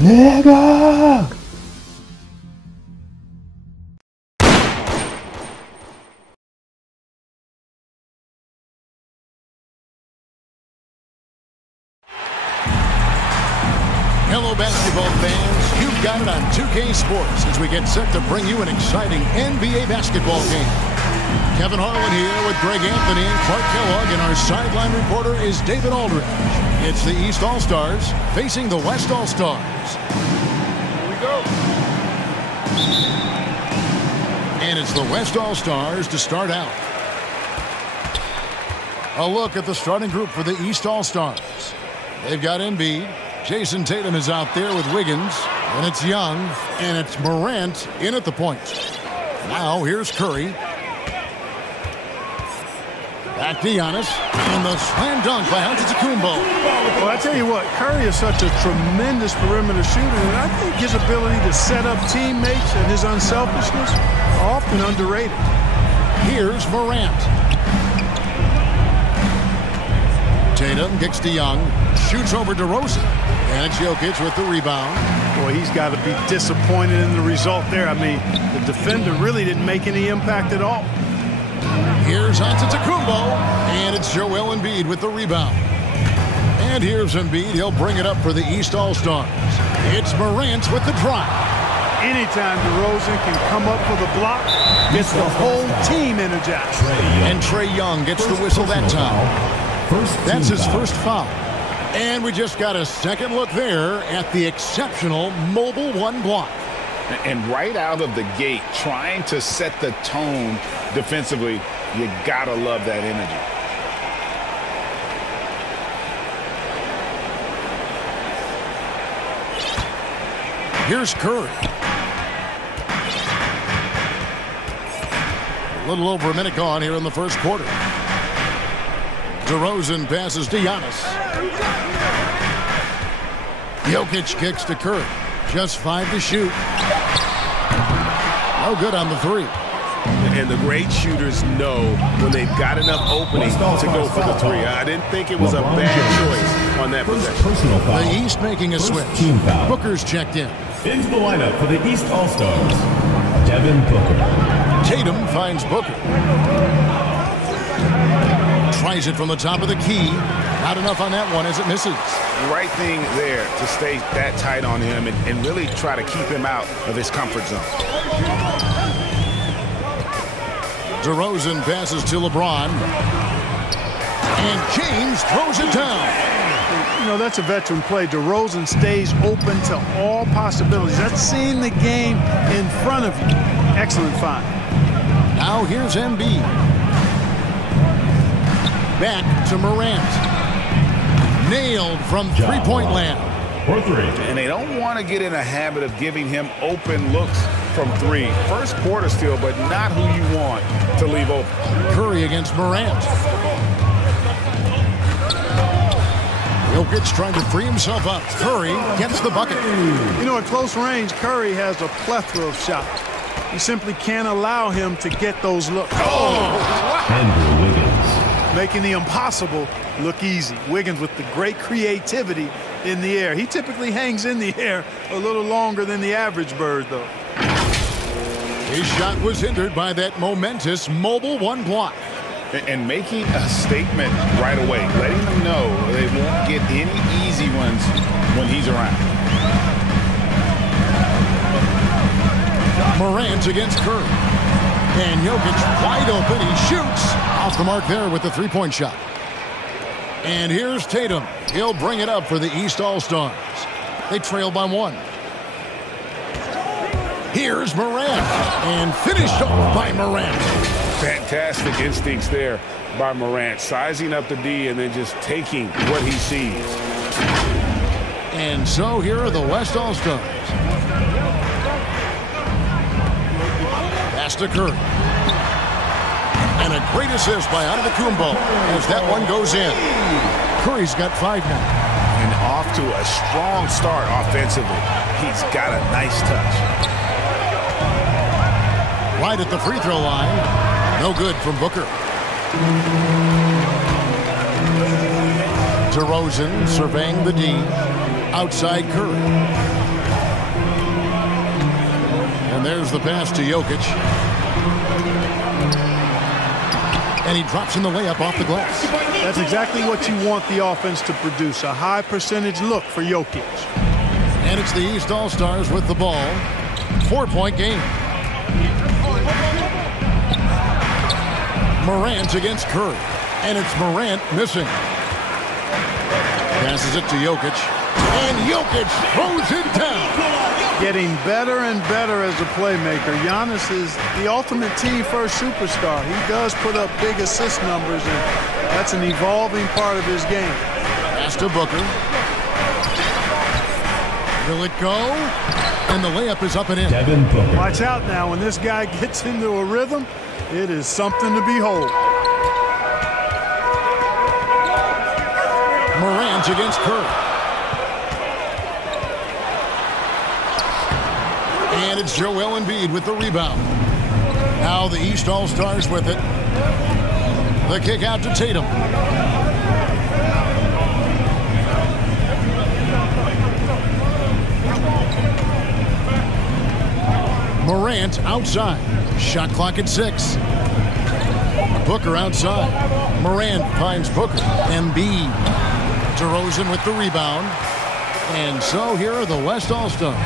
Nigga! Hello, basketball fans. You've got it on 2K Sports as we get set to bring you an exciting NBA basketball game. Kevin Harlan here with Greg Anthony and Clark Kellogg, and our sideline reporter is David Aldridge. It's the East All-Stars facing the West All-Stars. Here we go. And it's the West All-Stars to start out. A look at the starting group for the East All-Stars. They've got Embiid. Jason Tatum is out there with Wiggins. And it's Young. And it's Morant in at the point. Now here's Curry. Back to Giannis. And the slam dunk by Antetokounmpo. Well, I tell you what, Curry is such a tremendous perimeter shooter, and I think his ability to set up teammates and his unselfishness are often underrated. Here's Morant. Tatum kicks to Young. Shoots over DeRozan. And it's Jokic with the rebound. Boy, he's got to be disappointed in the result there. I mean, the defender really didn't make any impact at all. Here's Antetokounmpo. And it's Joel Embiid with the rebound. And here's Embiid. He'll bring it up for the East All-Stars. It's Morant with the drive. Anytime DeRozan can come up for the block, gets the whole team energized. And Trae Young gets the whistle that time. That's his first foul. And we just got a second look there at the exceptional Mobile One block. And right out of the gate, trying to set the tone defensively, you gotta love that energy. Here's Curry. A little over a minute gone here in the first quarter. DeRozan passes to Giannis. Jokic kicks to Curry. Just 5 to shoot. No good on the 3. And the great shooters know when they've got enough opening to go for the 3. I didn't think it was a bad choice on that possession. The East making a switch. Booker's checked in. Into the lineup for the East All-Stars, Devin Booker. Tatum finds Booker. Tries it from the top of the key. Not enough on that one as it misses. The right thing there to stay that tight on him and really try to keep him out of his comfort zone. DeRozan passes to LeBron. And James throws it down. You know, that's a veteran play. DeRozan stays open to all possibilities. That's seeing the game in front of you. Excellent find. Now here's Embiid. Back to Morant. Nailed from three-point land. For 3. And they don't want to get in a habit of giving him open looks from 3. First quarter still, but not who you want to leave open. Curry against Morant. Jokic trying to free himself up. Curry gets the bucket. You know, at close range, Curry has a plethora of shots. You simply can't allow him to get those looks. Andrew Wiggins. Making the impossible look easy. Wiggins with the great creativity in the air. He typically hangs in the air a little longer than the average bird, though. His shot was hindered by that momentous Mobile One block. And making a statement right away, letting them know they won't get any easy ones when he's around. Morant against Curry. And Jokic wide open. He shoots. Off the mark there with the three-point shot. And here's Tatum. He'll bring it up for the East All-Stars. They trail by 1. Here's Morant. And finished off by Morant. Fantastic instincts there by Morant, sizing up the D and then just taking what he sees. And so here are the West All-Stars. Pass to Curry. And a great assist by Antetokounmpo as that one goes in. Curry's got 5 now. And off to a strong start offensively. He's got a nice touch. Right at the free throw line. No good from Booker. DeRozan surveying the D. Outside Curry. And there's the pass to Jokic. And he drops in the layup off the glass. That's exactly what you want the offense to produce, a high percentage look for Jokic. And it's the East All-Stars with the ball. 4-point game. Morant against Curry. And it's Morant missing. Passes it to Jokic. And Jokic throws it down. Getting better and better as a playmaker. Giannis is the ultimate team-first superstar. He does put up big assist numbers, and that's an evolving part of his game. Pass to Booker. Will it go? And the layup is up and in. Devin Booker. Watch out now. When this guy gets into a rhythm, it is something to behold. Morant against Curry. And it's Joel Embiid with the rebound. Now the East All-Stars with it. The kick out to Tatum. Morant outside. Shot clock at 6. Booker outside. Morant finds Booker. Embiid. DeRozan with the rebound. And so here are the West All-Stars.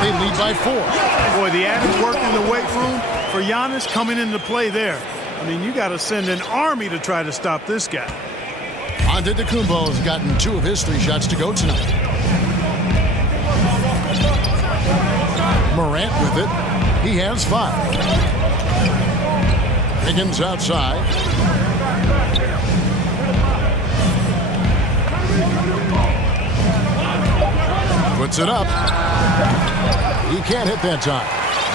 They lead by 4. Boy, the added work in the weight room for Giannis coming into play there. I mean, you got to send an army to try to stop this guy. Antetokounmpo has gotten 2 of his 3 shots to go tonight. Morant with it. He has 5. Higgins outside. Puts it up. He can't hit that time.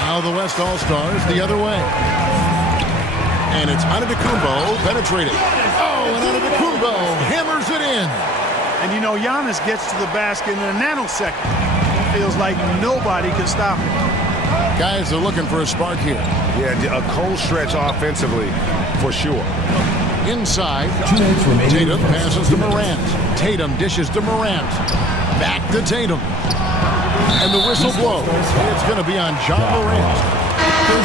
Now the West All-Stars the other way. And it's Antetokounmpo penetrating. Oh, and Antetokounmpo hammers it in. And you know, Giannis gets to the basket in a nanosecond. It feels like nobody can stop him. Guys are looking for a spark here. Yeah, a cold stretch offensively, for sure. Inside, 2 minutes remaining. Tatum passes to Morant. Tatum dishes to Morant. Back to Tatum. And the whistle blows. It's going to be on John Morant.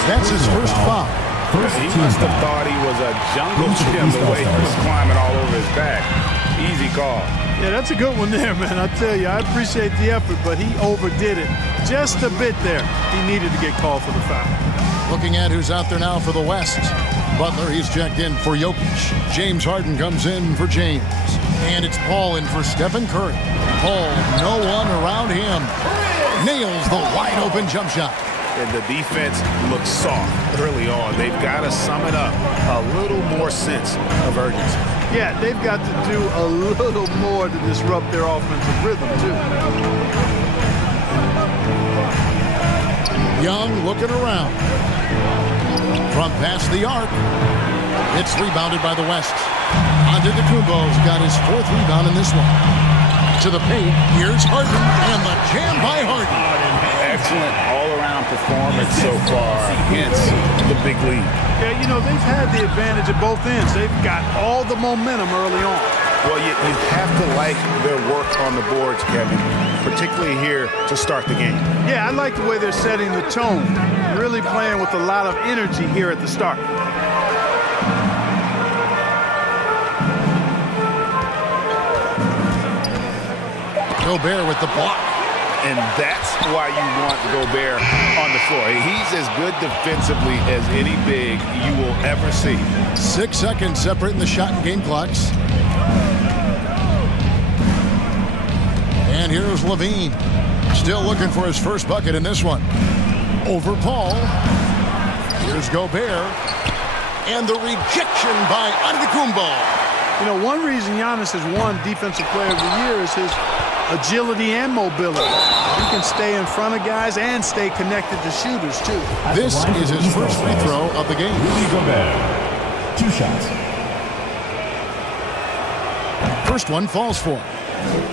That's his first foul. He must have thought he was a jungle gym the way he was climbing all over his back. Easy call. Yeah, that's a good one there, man. I tell you, I appreciate the effort, but he overdid it just a bit there. He needed to get called for the foul. Looking at who's out there now for the West. Butler, he's checked in for Jokic. James Harden comes in for James. And it's Paul in for Stephen Curry. Paul, no one around him. Nails the wide-open jump shot. And the defense looks soft early on. They've got to sum it up. A little more sense of urgency. Yeah, they've got to do a little more to disrupt their offensive rhythm, too. Young looking around. From past the arc. It's rebounded by the West. Antetokounmpo's got his 4th rebound in this one. To the paint, here's Harden, and the jam by Harden. Excellent all-around performance so far against the big lead. Yeah, you know, they've had the advantage at both ends. They've got all the momentum early on. Well, you have to like their work on the boards, Kevin, particularly here to start the game. Yeah, I like the way they're setting the tone. Really playing with a lot of energy here at the start. Gobert with the block. And that's why you want Gobert on the floor. He's as good defensively as any big you will ever see. 6 seconds separating the shot and game clocks. And here's Levine. Still looking for his first bucket in this one. Over Paul. Here's Gobert. And the rejection by Antetokounmpo. You know, one reason Giannis has won Defensive Player of the Year is his agility and mobility. He can stay in front of guys and stay connected to shooters, too. This is his first free throw of the game. Rudy Gobert. 2 shots. First one falls for him.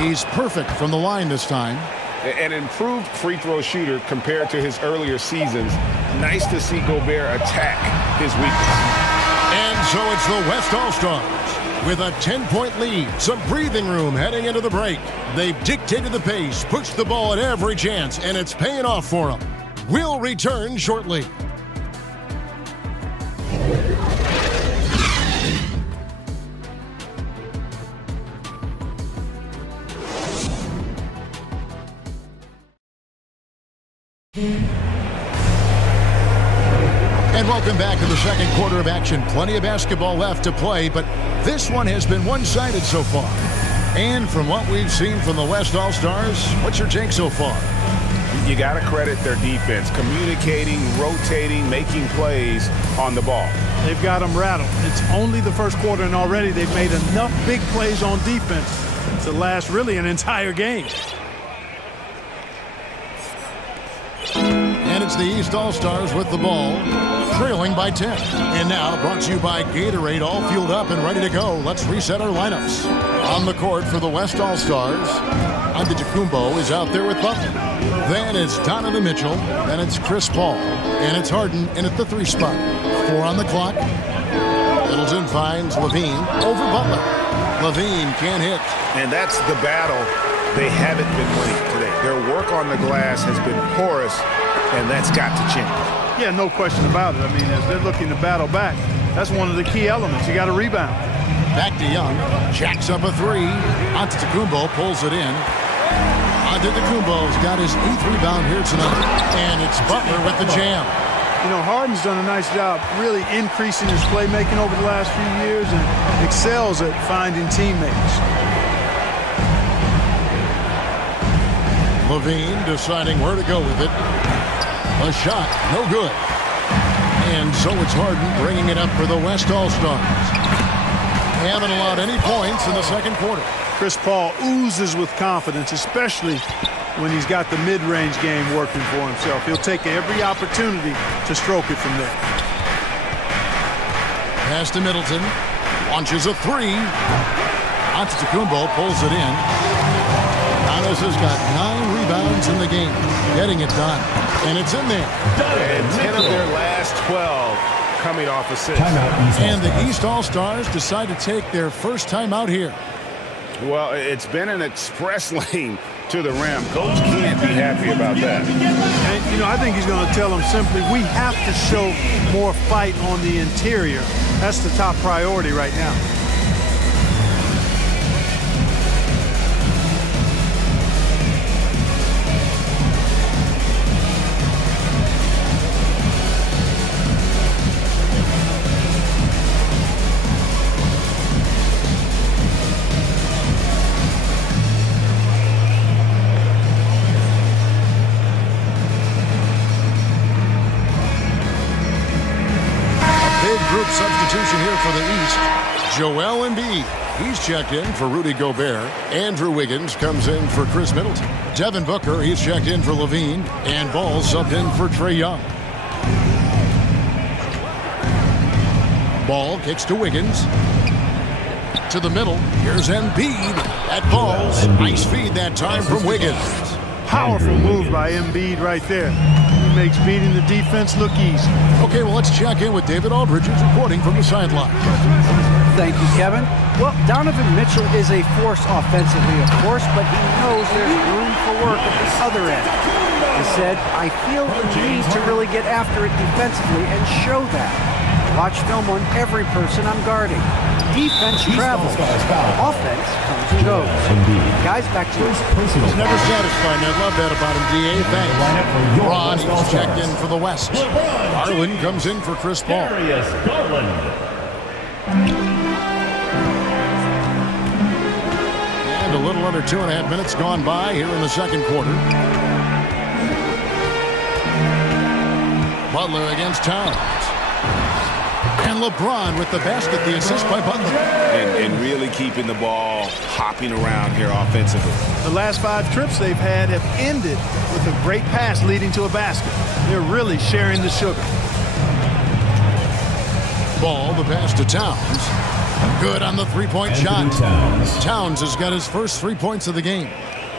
He's perfect from the line this time. An improved free throw shooter compared to his earlier seasons. Nice to see Gobert attack his weakness. And so it's the West All-Stars with a 10-point lead. Some breathing room heading into the break. They've dictated the pace, pushed the ball at every chance, and it's paying off for them. We'll return shortly. And welcome back to the second quarter of action. Plenty of basketball left to play, but this one has been one-sided so far. And from what we've seen from the West All-Stars, what's your take so far? You got to credit their defense, communicating, rotating, making plays on the ball. They've got them rattled. It's only the first quarter, and already they've made enough big plays on defense to last really an entire game. And it's the East All-Stars with the ball, trailing by 10. And now, brought to you by Gatorade, all fueled up and ready to go. Let's reset our lineups. On the court for the West All-Stars, Antetokounmpo is out there with Butler. Then it's Donovan Mitchell. Then it's Chris Paul. And it's Harden in at the 3 spot. 4 on the clock. Middleton finds Levine over Butler. Levine can't hit. And that's the battle they haven't been winning today. Their work on the glass has been porous, and that's got to change. Yeah, no question about it. I mean, as they're looking to battle back, that's one of the key elements. You got to rebound. Back to Young. Jacks up a 3. Antetokounmpo pulls it in. Antetokounmpo's got his 8th rebound here tonight. And it's Butler with the jam. You know, Harden's done a nice job really increasing his playmaking over the last few years and excels at finding teammates. Levine deciding where to go with it. A shot, no good. And so it's Harden bringing it up for the West All-Stars. Haven't allowed any points in the second quarter. Chris Paul oozes with confidence, especially when he's got the mid-range game working for himself. He'll take every opportunity to stroke it from there. Pass to Middleton. Launches a 3. Antetokounmpo pulls it in. Giannis has got 9 rebounds in the game, getting it done. And it's in there. And 10 of their last 12 coming off assists. And the East All-Stars decide to take their first time out here. Well, it's been an express lane to the rim. Coach can't be happy about that. And, you know, I think he's going to tell them simply, we have to show more fight on the interior. That's the top priority right now. Substitution here for the East. Joel Embiid. He's checked in for Rudy Gobert. Andrew Wiggins comes in for Chris Middleton. Devin Booker, he's checked in for Levine. And Ball subbed in for Trae Young. Ball kicks to Wiggins. To the middle. Here's Embiid. At Balls. Nice feed that time from Wiggins. Powerful move by Embiid right there. He makes beating the defense look easy. Okay, well, let's check in with David Aldridge, who's reporting from the sideline. Thank you, Kevin. Well, Donovan Mitchell is a force offensively, of course, but he knows there's room for work at the other end. He said, I feel the need to really get after it defensively and show that. Watch film on every person I'm guarding. Defense travels. Offense comes and goes. Guys, back to you. He's never satisfied, and I love that about him, D.A. Thanks. Ron, he's checked in for the West. Garland comes in for Chris Paul. And a little under 2.5 minutes gone by here in the second quarter. Butler against Towns. And LeBron with the basket, the assist by Butler. And really keeping the ball hopping around here offensively. The last 5 trips they've had have ended with a great pass leading to a basket. They're really sharing the sugar. Ball, the pass to Towns. Good on the three-point shot. Towns has got his first 3 points of the game.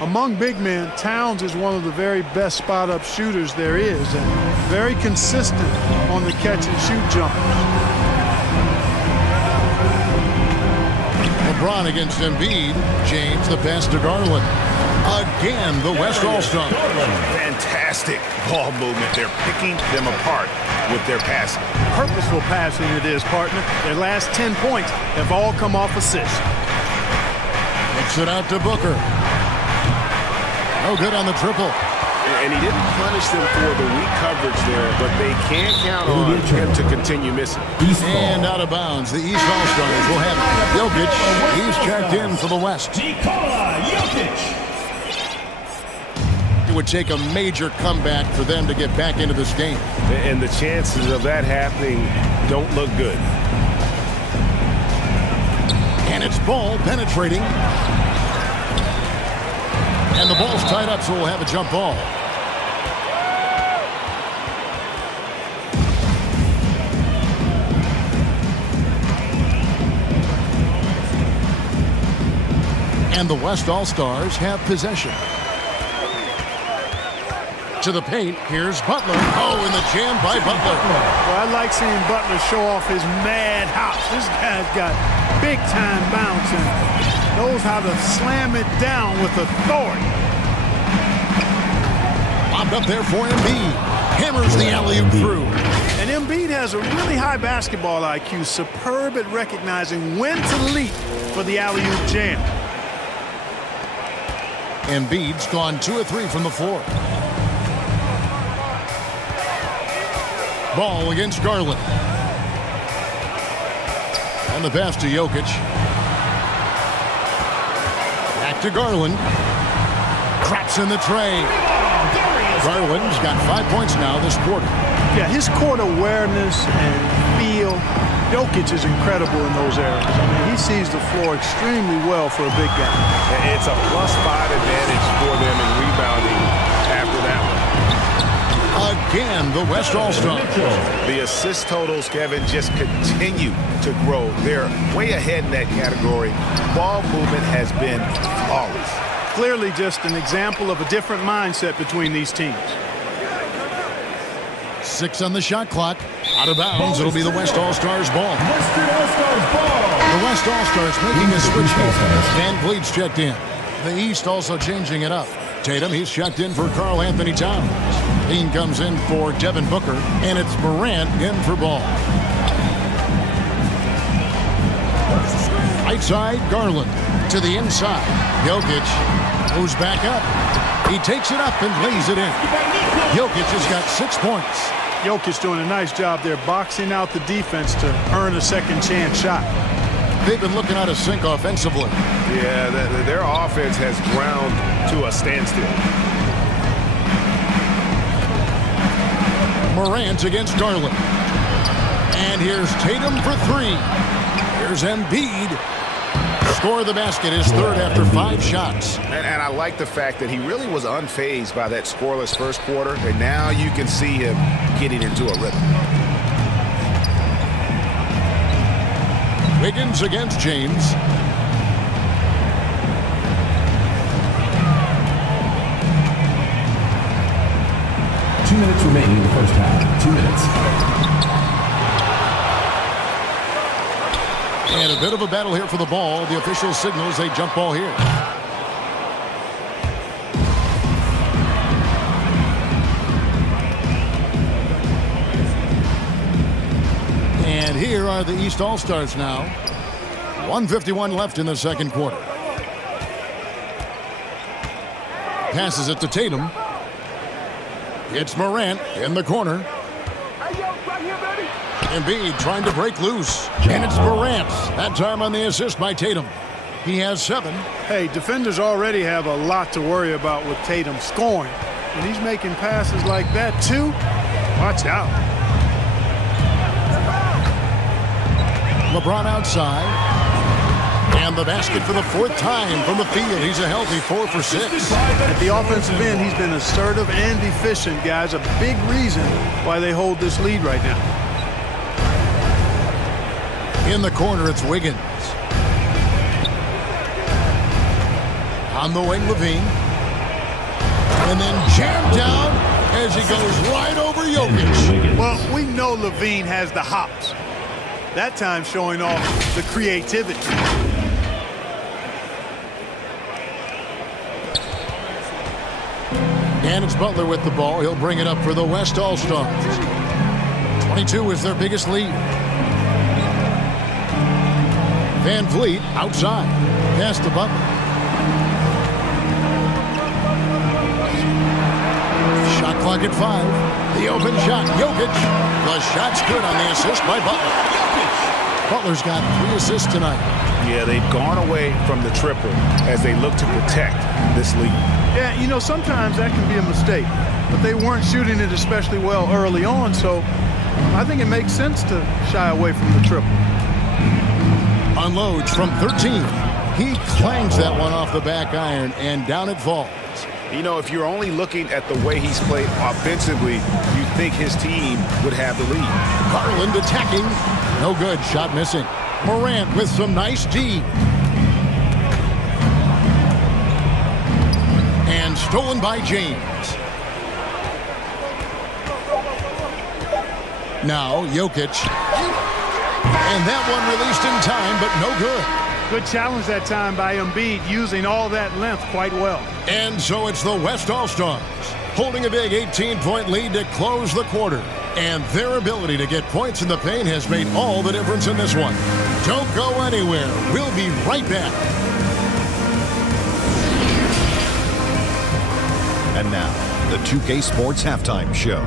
Among big men, Towns is one of the very best spot-up shooters there is, and very consistent on the catch-and-shoot jumpers. LeBron against Embiid. James, the pass to Garland. Again, the West All-Star. Fantastic ball movement. They're picking them apart with their passing. Purposeful passing it is, partner. Their last 10 points have all come off assists. Kicks it out to Booker. No good on the triple. And he didn't punish them for the weak coverage there, but they can count on him to continue missing. And out of bounds. The East All-Stars will have Jokic. He's checked in for the West. Nikola Jokic. It would take a major comeback for them to get back into this game. And the chances of that happening don't look good. And it's Ball penetrating. And the ball's tied up, so we'll have a jump ball. And the West All-Stars have possession. To the paint, here's Butler. Oh, in the jam by Butler. Well, I like seeing Butler show off his mad hops. This guy's got big-time bounce and knows how to slam it down with authority. Bobbed up there for Embiid. Hammers the alley-oop through. And Embiid has a really high basketball IQ, superb at recognizing when to leap for the alley-oop jam. Embiid's gone 2 of 3 from the floor. Ball against Garland. And the pass to Jokic. Back to Garland. Traps in the tray. Garland's got 5 points now this quarter. Yeah, his court awareness and feel, Jokic is incredible in those areas. I mean, he sees the floor extremely well for a big guy. It's a +5 advantage for them in rebounding after that one. Again, the West All-Stars. The assist totals, Kevin, just continue to grow. They're way ahead in that category. Ball movement has been flawless. Clearly just an example of a different mindset between these teams. 6 on the shot clock. Out of bounds. It'll be the West All-Stars ball. Western All-Stars ball. The West All-Stars making a switch here. Van Vliet's checked in. The East also changing it up. Tatum, he's checked in for Karl Anthony Towns. Dean comes in for Devin Booker, and it's Morant in for Ball. Right side, Garland to the inside. Jokic moves back up. He takes it up and lays it in. Jokic has got 6 points. Jokic doing a nice job there, boxing out the defense to earn a second chance shot. They've been looking out of sync offensively. Yeah, their offense has ground to a standstill. Morant against Garland. And here's Tatum for 3. Here's Embiid. Score the basket, his third after 5 shots. And I like the fact that he really was unfazed by that scoreless first quarter, and now you can see him getting into a rhythm. Wiggins against James. Two minutes remaining in the first half. 2 minutes. And a bit of a battle here for the ball. The official signals a jump ball here. And here are the East All-Stars now. 1:51 left in the second quarter. Passes it to Tatum. It's Morant in the corner. Embiid trying to break loose. And it's Morant. That time on the assist by Tatum. He has 7. Hey, defenders already have a lot to worry about with Tatum scoring. And he's making passes like that too. Watch out. LeBron outside. And the basket for the 4th time from the field. He's a healthy 4 for 6. At the offensive end, he's been assertive and efficient, guys. A big reason why they hold this lead right now. In the corner, it's Wiggins. On the wing, Levine. And then jammed down as he goes right over Jokic. Well, we know Levine has the hops. That time showing off the creativity. And it's Butler with the ball. He'll bring it up for the West All-Stars. 22 is their biggest lead. Van Vliet outside. Pass to Butler. Shot clock at 5. The open shot. Jokic. The shot's good on the assist by Butler. Butler's got 3 assists tonight. Yeah, they've gone away from the triple as they look to protect this lead. Yeah, you know, sometimes that can be a mistake. But they weren't shooting it especially well early on, so I think it makes sense to shy away from the triple. Unloads from 13. He clangs that one off the back iron, and down it falls. You know, if you're only looking at the way he's played offensively, you think his team would have the lead. Garland attacking. No good. Shot missing. Morant with some nice D. And stolen by James. Now Jokic. And that one released in time, but no good. Good challenge that time by Embiid, using all that length quite well. And so it's the West All-Stars holding a big 18-point lead to close the quarter. And their ability to get points in the paint has made all the difference in this one. Don't go anywhere. We'll be right back. And now, the 2K Sports Halftime Show.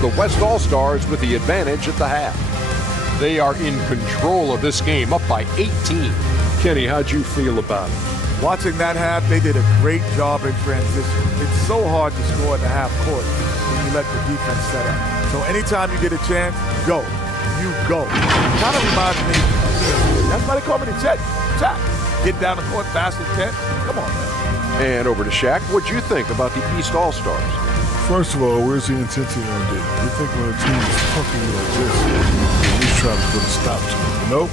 The West All-Stars with the advantage at the half. They are in control of this game, up by 18. Kenny, how'd you feel about it? Watching that half, they did a great job in transition. It's so hard to score in the half court when you let the defense set up. So anytime you get a chance, go. You go. Kind of reminds me of that's why they call me the Jet. Get down the court fast as 10. Come on, man. And over to Shaq. What'd you think about the East All-Stars? First of all, where's the intensity on D? You think when a team is pumping like this, he's trying to put a stop to it. Nope.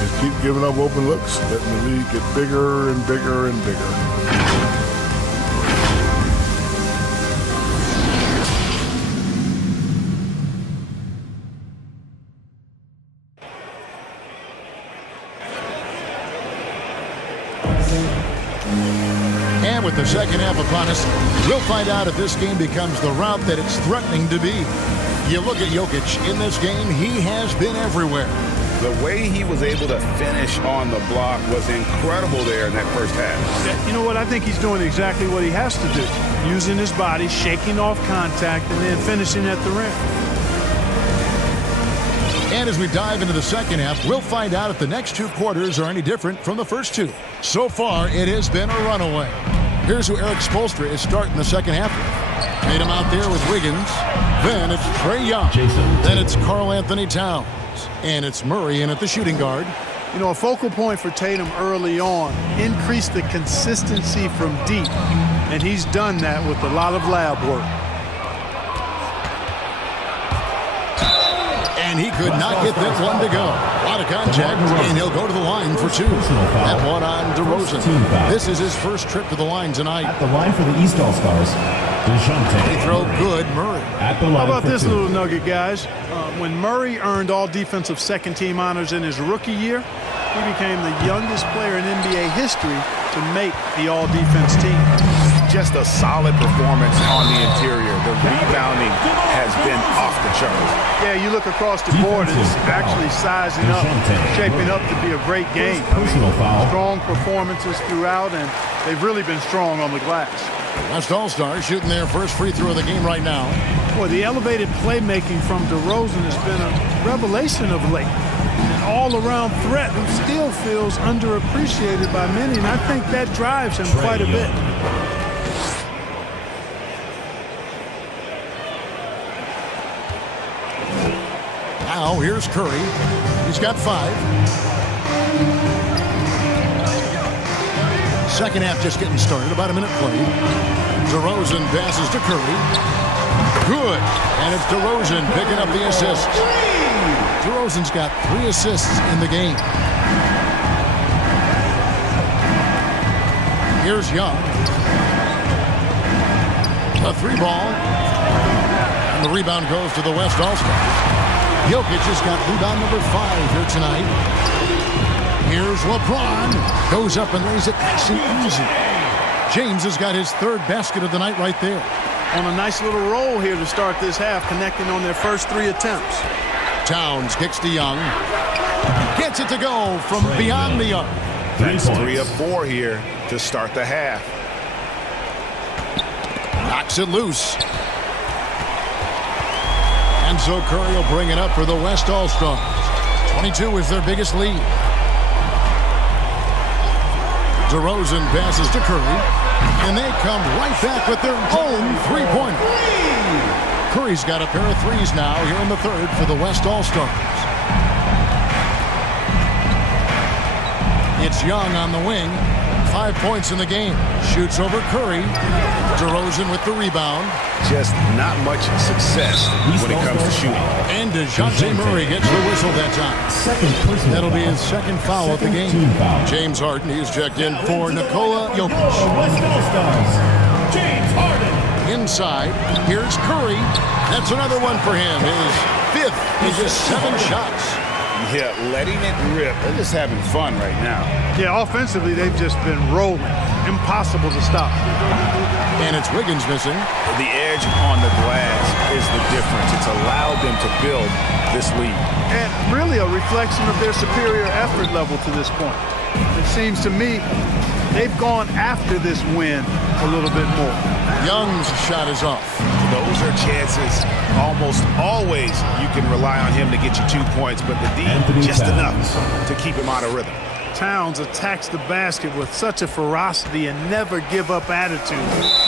Just keep giving up open looks, letting the lead get bigger and bigger and bigger. And with the second half upon us, we'll find out if this game becomes the route that it's threatening to be. You look at Jokic in this game, he has been everywhere. The way he was able to finish on the block was incredible there in that first half. You know what? I think he's doing exactly what he has to do. Using his body, shaking off contact, and then finishing at the rim. And as we dive into the second half, we'll find out if the next 2 quarters are any different from the first 2. So far, it has been a runaway. Here's who Eric Spoelstra is starting the second half with. Made him out there with Wiggins. Then it's Trae Young. Then it's Karl Anthony Towns. And it's Murray in at the shooting guard. You know, a focal point for Tatum early on, increase the consistency from deep. And he's done that with a lot of lab work. And he could not get that one to go. A lot of contact, and he'll go to the line for 2. That one on DeRozan. This is his first trip to the line tonight. At the line for the East All-Stars, DeJounte. They throw good, Murray. At the line. How about for this 2. little nugget, guys? When Murray earned all defensive second-team honors in his rookie year, he became the youngest player in NBA history to make the all-defense team. Just a solid performance on the interior. The rebounding has been off the charts. Yeah, you look across the board, it's actually sizing up, shaping up to be a great game. Strong performances throughout, and they've really been strong on the glass. West All-Stars shooting their first free throw of the game right now. Boy, the elevated playmaking from DeRozan has been a revelation of late. An all-around threat who still feels underappreciated by many, and I think that drives him quite a bit. Now Now here's Curry. He's got 5. Second half just getting started. About a minute played. DeRozan passes to Curry. Good. And it's DeRozan picking up the assist. DeRozan's got 3 assists in the game. Here's Young. A 3 ball. And the rebound goes to the West All-Stars. Jokic has got rebound number 5 here tonight. Here's LeBron. Goes up and lays it nice and easy. James has got his 3rd basket of the night right there. On a nice little roll here to start this half, connecting on their first 3 attempts. Towns kicks to Young. Gets it to go from beyond the arc. That's 3 of 4 here to start the half. Knocks it loose. And so Curry will bring it up for the West All-Stars. 22 is their biggest lead. DeRozan passes to Curry. And they come right back with their own 3-pointer. Curry's got a pair of 3s now here in the 3rd for the West All-Stars. It's Young on the wing. 5 points in the game. Shoots over Curry. DeRozan with the rebound. Just not much success when it comes to shooting. And DeJounte Murray gets the whistle that time. That'll be his 2nd foul of the game. James Harden, he's checked in for Nikola Jokic. James Harden. Inside, here's Curry. That's another one for him. His 5th in just 7 shots. Yeah, letting it rip. They're just having fun right now. Yeah, offensively, they've just been rolling. Impossible to stop. And it's Wiggins missing. The edge on the glass is the difference. It's allowed them to build this lead. And really a reflection of their superior effort level to this point. It seems to me they've gone after this win a little bit more. Young's shot is off. Those are chances. Almost always you can rely on him to get you 2 points, but the D just enough to keep him out of rhythm. Towns attacks the basket with such a ferocity and never give up attitude.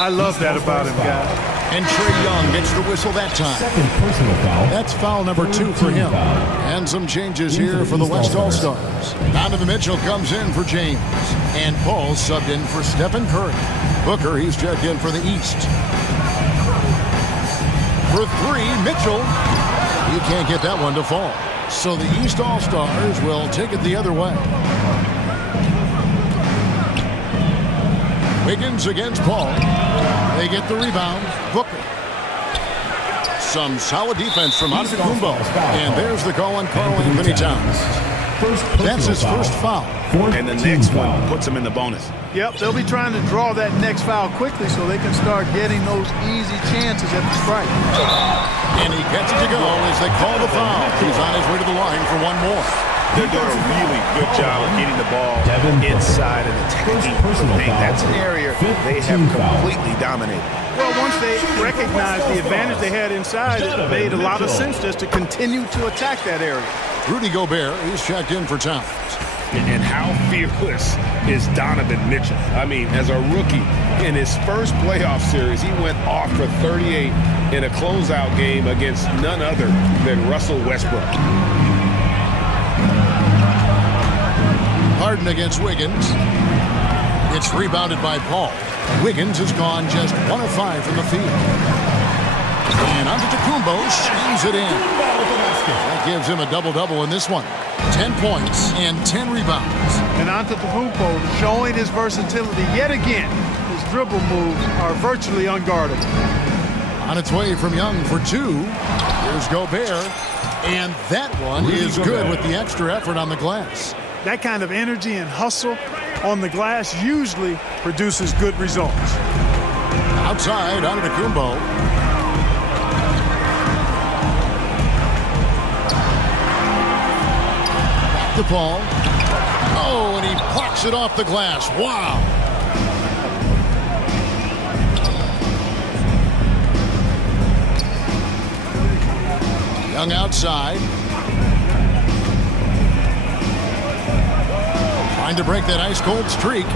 I love that about him, guys. And Trae Young gets the whistle that time. That's foul number 2 for him. And some changes here for the West All-Stars. Donovan Mitchell comes in for James. And Paul subbed in for Stephen Curry. Booker, he's checked in for the East. For 3, Mitchell. You can't get that one to fall. So the East All-Stars will take it the other way. Wiggins against Paul. They get the rebound. Booker. Some solid defense from Antetokounmpo. And there's the call on Karl Anthony Towns. That's his first foul. And the next one puts him in the bonus. Yep, they'll be trying to draw that next foul quickly so they can start getting those easy chances at the strike. And he gets it to go as they call the foul. He's on his way to the line for one more. They're doing a really good job of getting the ball inside and attacking the paint. That's an area they have completely dominated. Well, once they recognized the advantage they had inside, it made a lot of sense just to continue to attack that area. Rudy Gobert, he's checked in for Towns. And how fearless is Donovan Mitchell? I mean, as a rookie, in his first playoff series, he went off for 38 in a closeout game against none other than Russell Westbrook. Harden against Wiggins. It's rebounded by Paul. Wiggins has gone just 1 of 5 from the field. And Antetokounmpo slams it in. That gives him a double-double in this one. 10 points and 10 rebounds. And Antetokounmpo showing his versatility yet again. His dribble moves are virtually unguardable. On its way from Young for 2. Here's Gobert. And that one is good with the extra effort on the glass. That kind of energy and hustle on the glass usually produces good results. Outside, Antetokounmpo. The ball. Oh, and he plucks it off the glass. Wow. Young outside. Trying to break that ice-cold streak.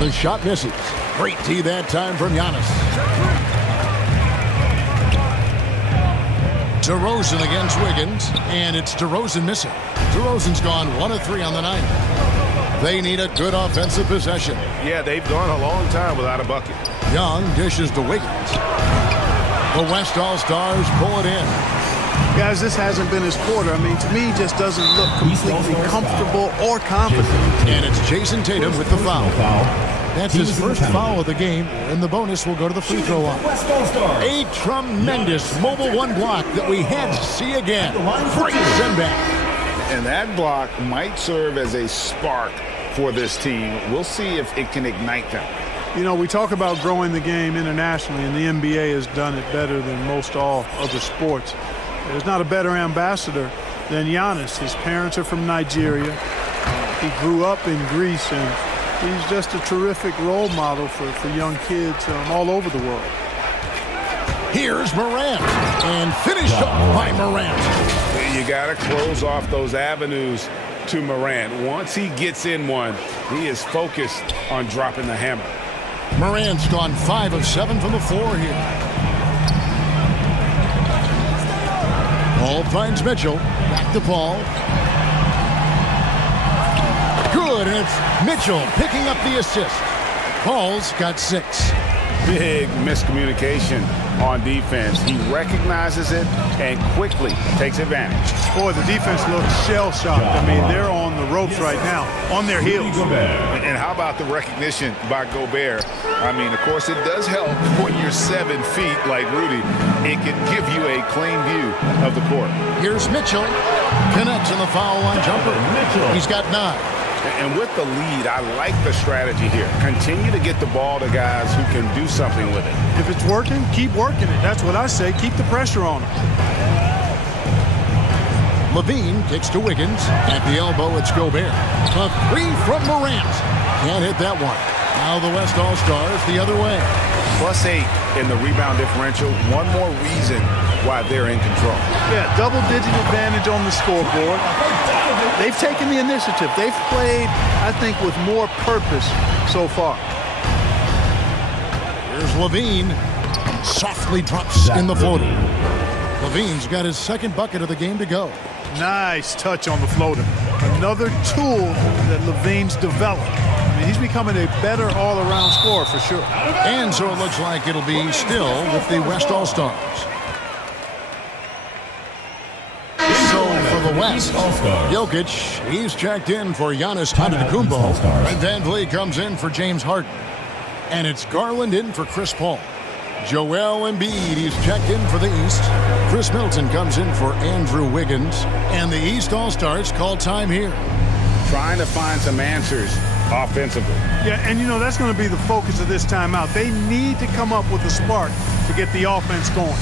The shot misses. Great tee that time from Giannis. DeRozan against Wiggins, and it's DeRozan missing. DeRozan's gone 1 of 3 on the night. They need a good offensive possession. Yeah, they've gone a long time without a bucket. Young dishes to Wiggins. The West All-Stars pull it in. Guys, this hasn't been his quarter. I mean, to me, he just doesn't look completely comfortable or confident. And it's Jason Tatum with the foul. That's his first foul of the game, and the bonus will go to the free throw line. A tremendous mobile one block that we had to see again. Great send back. And that block might serve as a spark for this team. We'll see if it can ignite them. You know, we talk about growing the game internationally, and the NBA has done it better than most all other sports. There's not a better ambassador than Giannis. His parents are from Nigeria. He grew up in Greece, and he's just a terrific role model for young kids all over the world. Here's Morant, and finished off by Morant. You got to close off those avenues to Morant. Once he gets in one, he is focused on dropping the hammer. Morant's gone 5 of 7 from the floor here. Paul finds Mitchell. Back to Paul. Good, and it's Mitchell picking up the assist. Paul's got 6. Big miscommunication on defense. He recognizes it and quickly takes advantage. Boy, the defense looks shell-shocked. I mean, they're on the ropes right now, on their heels. And how about the recognition by Gobert? I mean, of course, it does help when you're 7 feet like Rudy. It can give you a clean view of the court. Here's Mitchell. Connects on the foul line jumper. He's got 9. And with the lead, I like the strategy here. Continue to get the ball to guys who can do something with it. If it's working, keep working it. That's what I say. Keep the pressure on him. Levine kicks to Wiggins. At the elbow, it's Gobert. A 3 from Morant. Can't hit that one. Now the West All-Stars the other way. +8 in the rebound differential. One more reason why they're in control. Yeah, double-digit advantage on the scoreboard. They've taken the initiative. They've played, I think, with more purpose so far. Here's Levine. Softly drops in the floater. Levine's got his 2nd bucket of the game to go. Nice touch on the floater. Another tool that Levine's developed. I mean, he's becoming a better all-around scorer for sure. And so it looks like it'll be still with the West All-Stars. So for the West, Jokic, he's checked in for Giannis Antetokounmpo. And Van Vliet comes in for James Harden. And it's Garland in for Chris Paul. Joel Embiid, he's checked in for the East. Chris Middleton comes in for Andrew Wiggins. And the East All-Stars call time here. Trying to find some answers offensively. Yeah, and you know, that's going to be the focus of this timeout. They need to come up with a spark to get the offense going.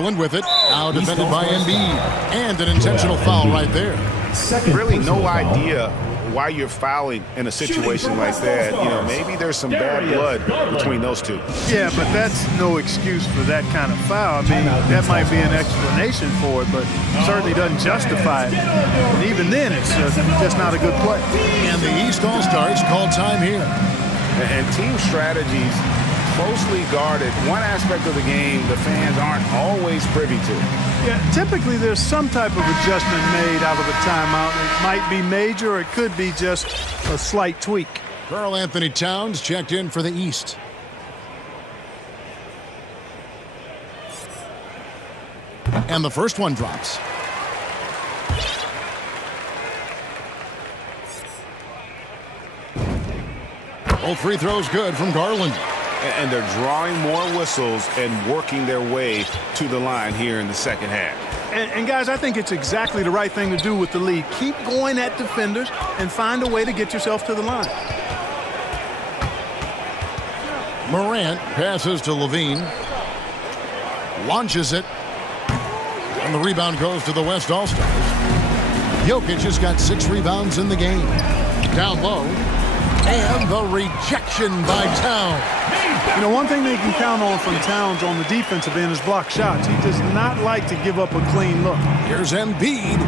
Garland with it. Now defended by Embiid. And an intentional foul right there. Really no idea why you're fouling in a situation like that. You know, maybe there's some bad blood between those two. Yeah, but that's no excuse for that kind of foul. I mean, that might be an explanation for it, but certainly doesn't justify it. And even then, it's just not a good play. And the East All-Stars call time here. And team strategies closely guarded. One aspect of the game the fans aren't always privy to. Yeah, typically there's some type of adjustment made out of a timeout. It might be major, or it could be just a slight tweak. Karl Anthony Towns checked in for the East. And the first one drops. Both free throws good from Garland. And they're drawing more whistles and working their way to the line here in the second half. And guys, I think it's exactly the right thing to do with the lead. Keep going at defenders and find a way to get yourself to the line. Morant passes to Levine. Launches it. And the rebound goes to the West All-Stars. Jokic has got 6 rebounds in the game. Down low. And the rejection by Towns. You know, one thing they can count on from Towns on the defensive end is block shots. He does not like to give up a clean look. Here's Embiid.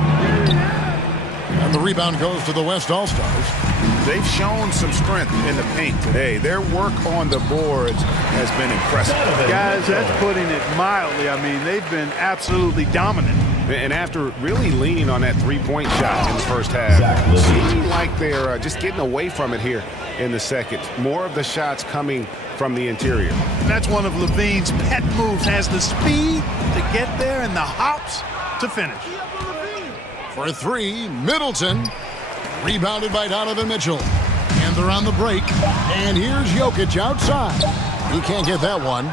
And the rebound goes to the West All-Stars. They've shown some strength in the paint today. Their work on the boards has been impressive. Guys, that's putting it mildly. I mean, they've been absolutely dominant. And after really leaning on that three-point shot in the first half, it seems like they're just getting away from it here in the second. More of the shots coming from the interior. That's one of Levine's pet moves. Has the speed to get there and the hops to finish. For 3, Middleton. Rebounded by Donovan Mitchell. And they're on the break. And here's Jokic outside. He can't get that one.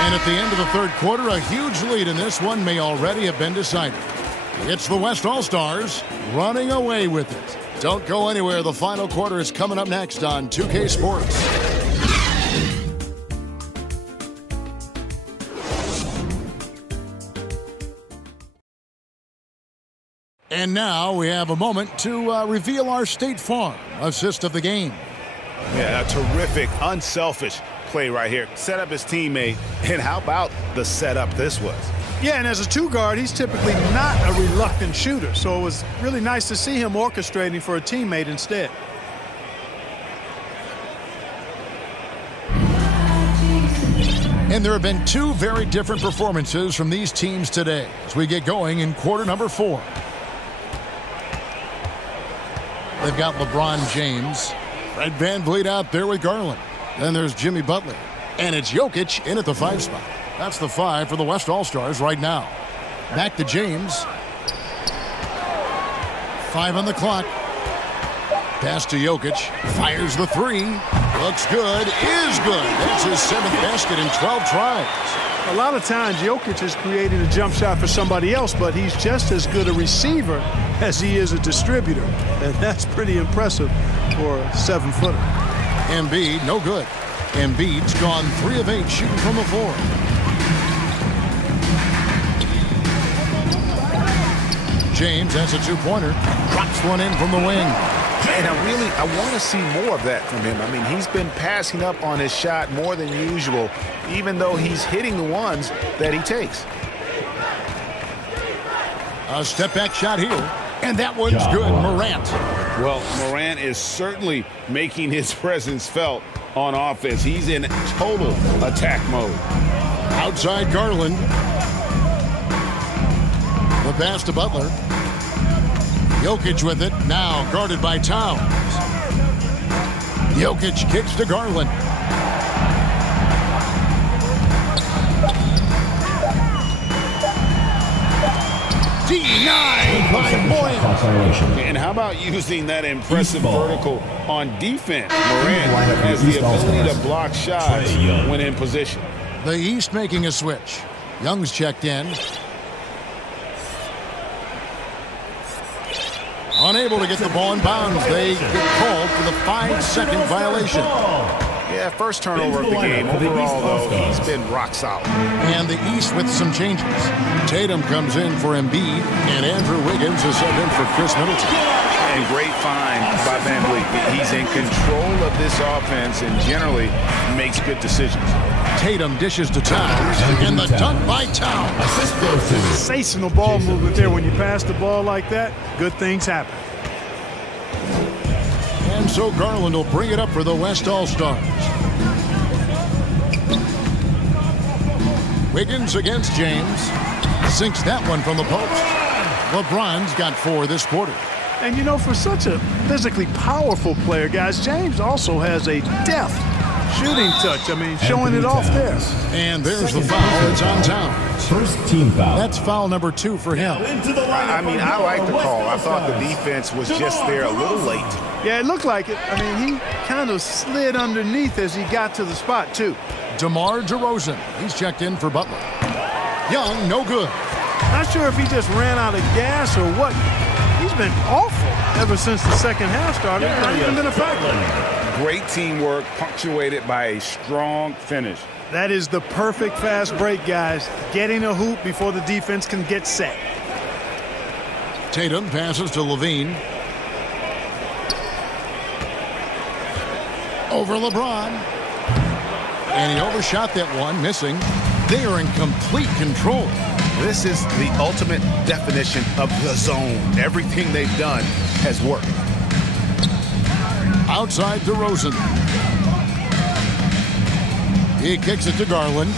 And at the end of the third quarter, a huge lead in this one may already have been decided. It's the West All-Stars running away with it. Don't go anywhere. The final quarter is coming up next on 2K Sports. And now we have a moment to reveal our State Farm assist of the game. Yeah, a terrific, unselfish play right here. Set up his teammate, and how about the setup this was? Yeah, and as a 2-guard, he's typically not a reluctant shooter, so it was really nice to see him orchestrating for a teammate instead. And there have been 2 very different performances from these teams today as we get going in quarter number 4. They've got LeBron James. Fred VanVleet out there with Garland. Then there's Jimmy Butler. And it's Jokic in at the 5 spot. That's the 5 for the West All-Stars right now. Back to James. 5 on the clock. Pass to Jokic. Fires the 3. Looks good. Is good. That's his 7th basket in 12 tries. A lot of times, Jokic is creating a jump shot for somebody else, but he's just as good a receiver as he is a distributor. And that's pretty impressive for a 7-footer. Embiid, no good. Embiid's gone 3 of 8 shooting from the floor. James, that's a 2-pointer. Drops one in from the wing. And I want to see more of that from him. I mean, he's been passing up on his shot more than usual, even though he's hitting the ones that he takes. A step-back shot here. And that one's good. Morant. Well, Morant is certainly making his presence felt on offense. He's in total attack mode. Outside Garland. The pass to Butler. Jokic with it. Now guarded by Towns. Jokic kicks to Garland. Denied by Boyle. And how about using that impressive vertical on defense? Morant has the ability to block shots when in position. The East making a switch. Young's checked in. Unable to get the ball in bounds. They get called for the 5-second violation. Yeah, first turnover of the game. Overall, though, he's been rock solid. And the East with some changes. Tatum comes in for Embiid, and Andrew Wiggins is sent in for Chris Middleton. And great find by VanVleet. He's in control of this offense and generally makes good decisions. Tatum dishes to Towns, and the dunk by Towns. Sensational ball movement there. When you pass the ball like that, good things happen. And so Garland will bring it up for the West All-Stars. Wiggins against James. Sinks that one from the post. LeBron's got 4 this quarter. And, you know, for such a physically powerful player, guys, James also has a deft shooting touch. I mean, showing it off there. And there's the foul. It's on Towns. First team foul. That's foul number 2 for him. I mean, I like the call. I thought the defense was just there a little late. Yeah, it looked like it. I mean, he kind of slid underneath as he got to the spot, too. DeMar DeRozan. He's checked in for Butler. Young, no good. Not sure if he just ran out of gas or what. He's been awful ever since the second half started. Not even been a factor. Great teamwork punctuated by a strong finish. That is the perfect fast break, guys. Getting a hoop before the defense can get set. Tatum passes to Levine. Over LeBron. And he overshot that one, missing. They are in complete control. This is the ultimate definition of the zone. Everything they've done has worked. Outside DeRozan. He kicks it to Garland.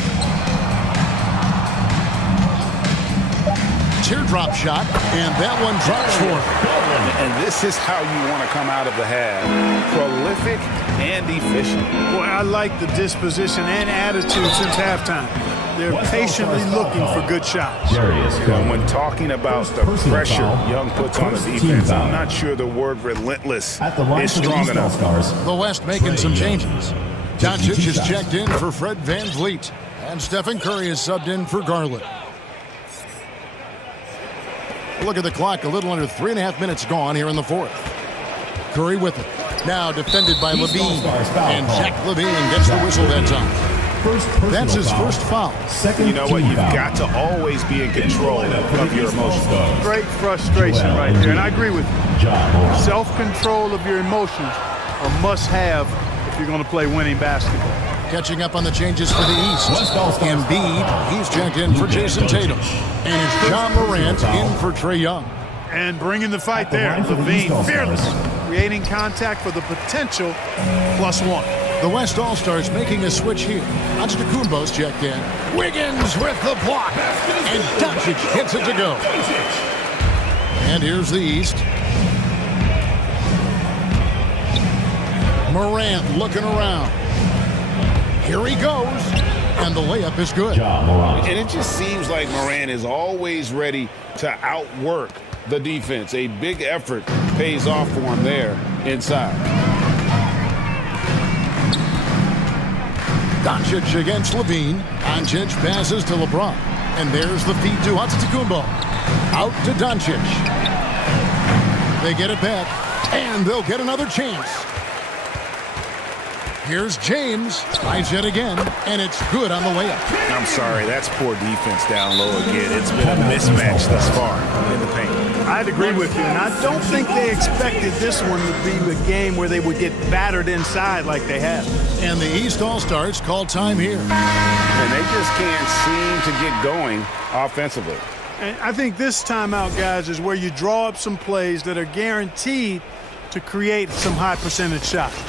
Teardrop shot, and that one drops for him. And this is how you want to come out of the half. Prolific and efficient. Boy, I like the disposition and attitude since halftime. They're patiently looking for good shots. And when talking about the pressure Young puts on the defense, I'm not sure the word relentless is strong enough. The West making some changes. Doncic is checked in for Fred VanVleet. And Stephen Curry is subbed in for Garland. Look at the clock. A little under 3.5 minutes gone here in the fourth. Curry with it. Now defended by Levine. And Jack Levine gets the whistle that time. That's his first foul. You know what? You've got to always be in control of your emotions. Great frustration right there, and I agree with you. Self-control of your emotions are must-have if you're going to play winning basketball. Catching up on the changes for the East. Embiid, he's checked in for Jason Tatum. And it's John Morant in for Trae Young. And bringing the fight there, Levine fearless, creating contact for the potential +1. The West All-Stars making a switch here. Antetokounmpo's checked in. Wiggins with the block. And Doncic gets it to go. And here's the East. Morant looking around. Here he goes. And the layup is good. And it just seems like Morant is always ready to outwork the defense. A big effort pays off for him there inside. Doncic against Levine. Doncic passes to LeBron. And there's the feed to Antetokounmpo. Out to Doncic. They get it back. And they'll get another chance. Here's James. Tries yet again. And it's good on the layup. I'm sorry. That's poor defense down low again. It's been a mismatch thus far in the paint. I'd agree with you, and I don't think they expected this one to be the game where they would get battered inside like they have. And the East All-Stars call time here. And they just can't seem to get going offensively. And I think this timeout, guys, is where you draw up some plays that are guaranteed to create some high percentage shots.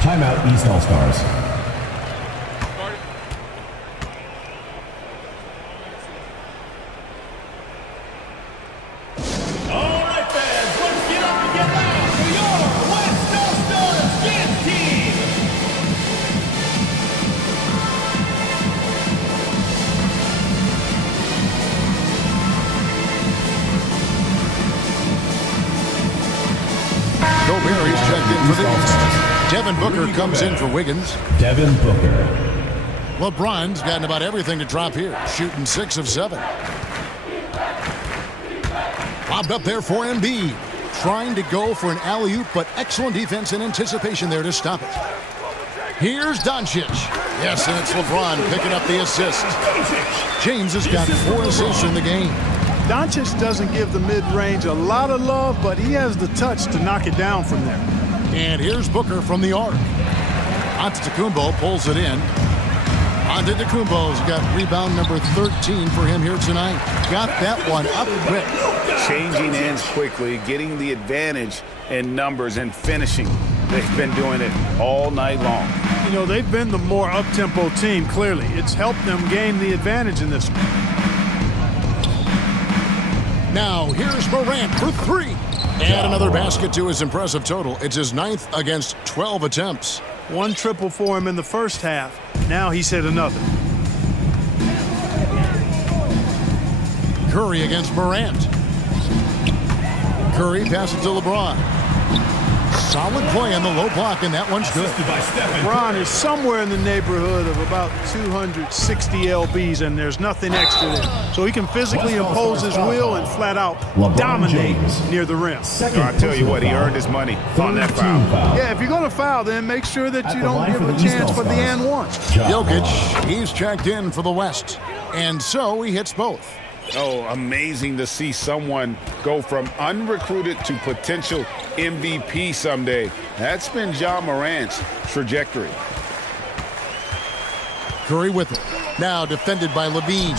Timeout, East All-Stars. All right, fans, let's get up and get loud for your West All-Stars Dance Team. Gobert is checked in for the East. Devin Booker comes in for Wiggins. Devin Booker. LeBron's gotten about everything to drop here, shooting 6 of 7. Lobbed up there for Embiid. Trying to go for an alley-oop, but excellent defense and anticipation there to stop it. Here's Doncic. Yes, and it's LeBron picking up the assist. James has got 4 assists in the game. Doncic doesn't give the mid-range a lot of love, but he has the touch to knock it down from there. And here's Booker from the arc. Antetokounmpo pulls it in. Antetokounmpo's got rebound number 13 for him here tonight. Got that one up quick. Changing ends quickly, getting the advantage in numbers and finishing. They've been doing it all night long. You know, they've been the more up-tempo team, clearly. It's helped them gain the advantage in this one. Now, here's Morant for three. And another basket to his impressive total. It's his 9th against 12 attempts. One triple for him in the first half. Now he's hit another. Curry against Morant. Curry passes to LeBron. Solid play on the low block, and that one's good. LeBron is somewhere in the neighborhood of about 260 lbs, and there's nothing extra there. So he can physically impose his will and flat out dominate near the rim. I tell you what, he earned his money on that foul. Yeah, if you're going to foul, then make sure that you don't give a chance for the and one. Jokic, he's checked in for the West, and so he hits both. Oh, amazing to see someone go from unrecruited to potential MVP someday. That's been Ja Morant's trajectory. Curry with it. Now defended by Levine.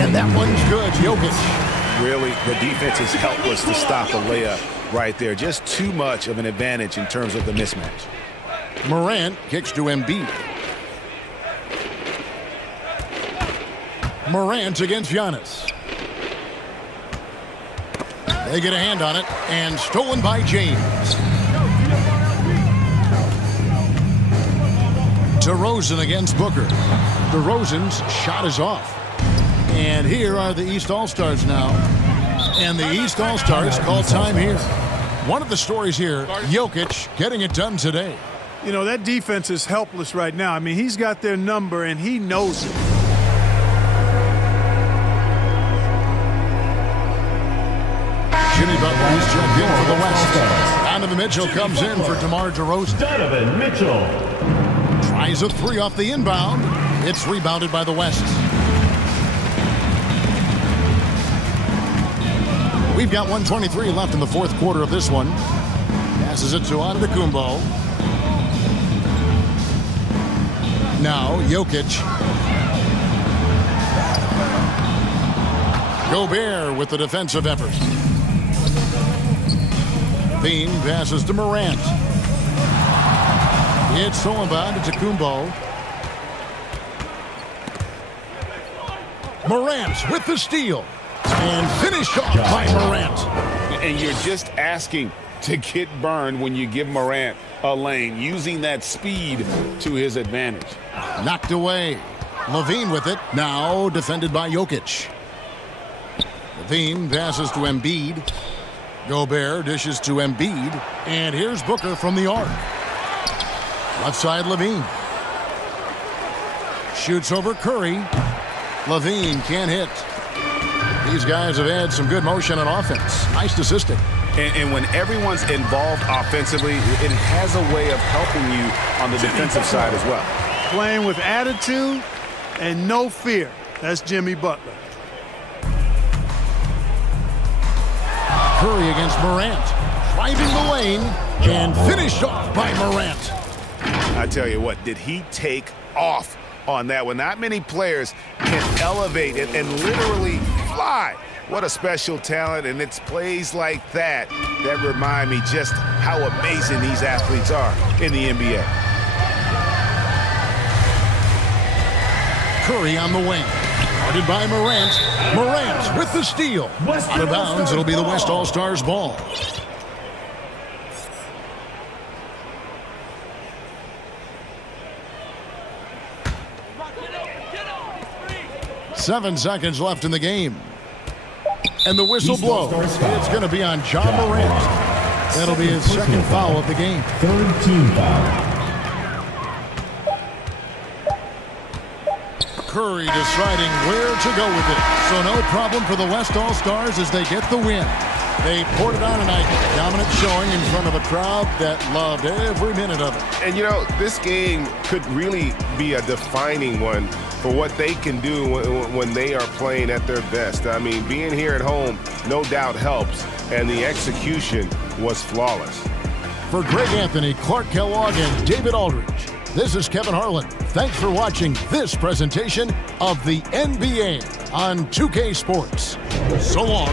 And that one's good. Jokic. Really, the defense is helpless to stop a layup right there. Just too much of an advantage in terms of the mismatch. Morant kicks to Embiid. Morant against Giannis. They get a hand on it, and stolen by James. DeRozan against Booker. DeRozan's shot is off. And here are the East All-Stars now. And the East All-Stars call time here. One of the stories here, Jokic getting it done today. You know, that defense is helpless right now. I mean, he's got their number, and he knows it. Jimmy Butler is checked in for the West. Donovan Mitchell comes in for DeMar DeRozan. Donovan Mitchell tries a three off the inbound. It's rebounded by the West. We've got 1:23 left in the fourth quarter of this one. Passes it to Antetokounmpo. Now Jokic. Gobert with the defensive effort. Bean passes to Morant. It's stolen by Antetokounmpo. Morant with the steal. And finished off by Morant. And you're just asking to get burned when you give Morant a lane, using that speed to his advantage. Knocked away. Levine with it. Now defended by Jokic. Levine passes to Embiid. Gobert dishes to Embiid. And here's Booker from the arc. Left side Levine. Shoots over Curry. Levine can't hit. These guys have had some good motion on offense. Nice assisting. And when everyone's involved offensively, it has a way of helping you on the defensive side as well. Playing with attitude and no fear. That's Jimmy Butler. Curry against Morant. Driving the lane and finished off by Morant. I tell you what, did he take off on that one? Not many players can elevate it and literally fly. What a special talent, and it's plays like that that remind me just how amazing these athletes are in the NBA. Curry on the wing. Guarded by Morant. Morant with the steal. Out of bounds, it'll be the West All-Stars ball. Seven seconds left in the game. And the whistle blows. It's going to be on Ja Morant. That'll be his second foul of the game. Third team foul. Curry deciding where to go with it. So no problem for the West All-Stars as they get the win. They poured it on tonight. Dominant showing in front of a crowd that loved every minute of it. And, you know, this game could really be a defining one for what they can do when they are playing at their best. I mean, being here at home no doubt helps, and the execution was flawless. For Greg Anthony, Clark Kellogg, and David Aldridge, this is Kevin Harlan. Thanks for watching this presentation of the NBA on 2K Sports. So long.